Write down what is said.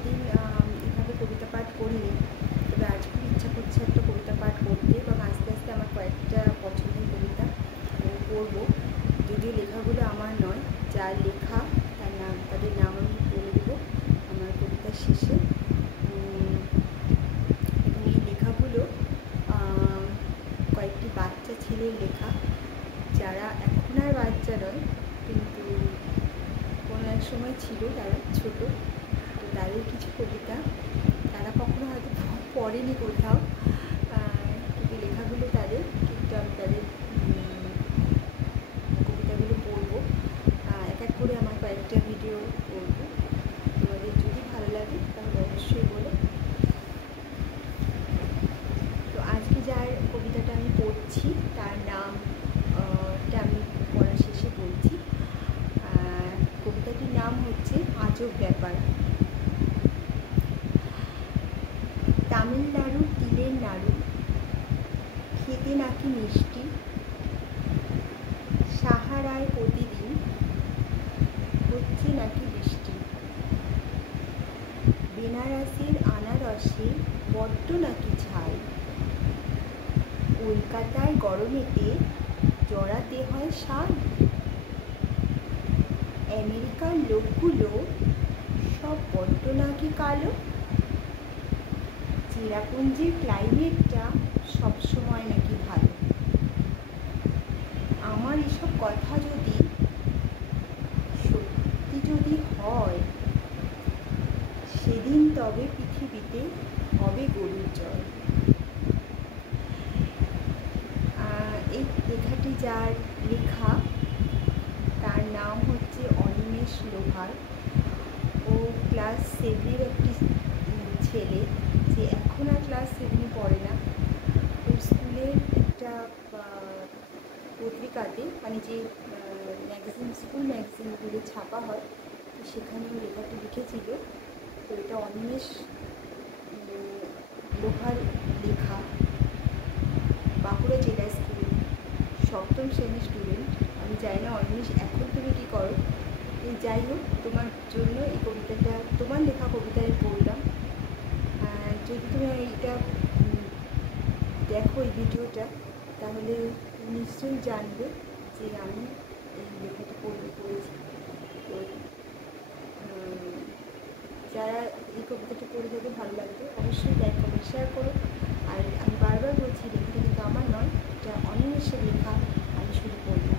কয়েকদিন এভাবে কবিতা পাঠ করিনি, তবে আজ খুব ইচ্ছা করছে একটা কবিতা পাঠ করতে এবং আস্তে আস্তে আমার কয়েকটা পছন্দের কবিতা পড়ব। যদিও লেখাগুলো আমার নয়, যার লেখা তাদের নাম আমি বলে দেবো আমার কবিতার শেষে। এবং এই লেখাগুলো কয়েকটি বাচ্চা ছেলের লেখা, যারা এখন আর বাচ্চা নয়, কিন্তু কোনো এক সময় ছিল তারা ছোট। তো তাদের কিছু কবিতা তারা কখনো হয়তো পড়েনি কোথাও, কিন্তু লেখাগুলো তাদের, কিন্তু আমি তাদের কবিতাগুলো পড়বো। এক এক করে আমার কয়েকটা ভিডিও করবো। তোমাদের যদি ভালো লাগে তাহলে অবশ্যই বলো। তো আজকে যার কবিতাটা আমি পড়ছি তার নামটা আমি পড়ার শেষে বলছি। কবিতাটির নাম হচ্ছে আজব ব্যাপার। তামিলনাড়ুর তিলের নাড়ু খেতে নাকি মিষ্টি, সাহারায় প্রতিদিন হচ্ছে নাকি বৃষ্টি, বেনারসের আনারসে বড্ড নাকি ঝাল, কলকাতায় গরমেতে জড়াতে হয় শাল, আমেরিকার লোকগুলো সব বড্ড নাকি কালো, চেরাপুঞ্জির ক্লাইমেটটা সবসময় নাকি ভালো। আমার এসব কথা যদি সত্যি যদি হয়, সেদিন তবে পৃথিবীতে হবে গরুর জয়। এই লেখাটি যার লেখা তার নাম হচ্ছে অনিমেষ লোহার। ও ক্লাস 7-এর একটি ছেলে, যে এখন আর ক্লাস 7-এ পড়ে না। ওর স্কুলের একটা পত্রিকাতে, মানে যে ম্যাগাজিন, স্কুল ম্যাগাজিনগুলো ছাপা হয়, তো সেখানে লেখাটি লিখেছিল। তো এটা অনিমেষ লোহার লেখা। বাঁকুড়া জেলা স্কুল 7ম শ্রেণীর স্টুডেন্ট। আমি জানি না অনিমেষ এখন তুমি কী করো, যাই হোক, তোমার জন্য এই কবিতাটা, তোমার লেখা কবিতায় পড়লাম। যদি তুমি এইটা দেখো এই ভিডিওটা, তাহলে নিশ্চয়ই জানবে যে আমি এই লেখাটা পড়েছি। তো যারা এই কবিতাটা পড়ে যাবে ভালো লাগবে, অবশ্যই লাইক কমেন্ট শেয়ার করো। আর আমি বারবার বলছি, লেখাটা কিন্তু আমার নয়, এটা অনিমেষের লেখা, আমি শুরু করবো।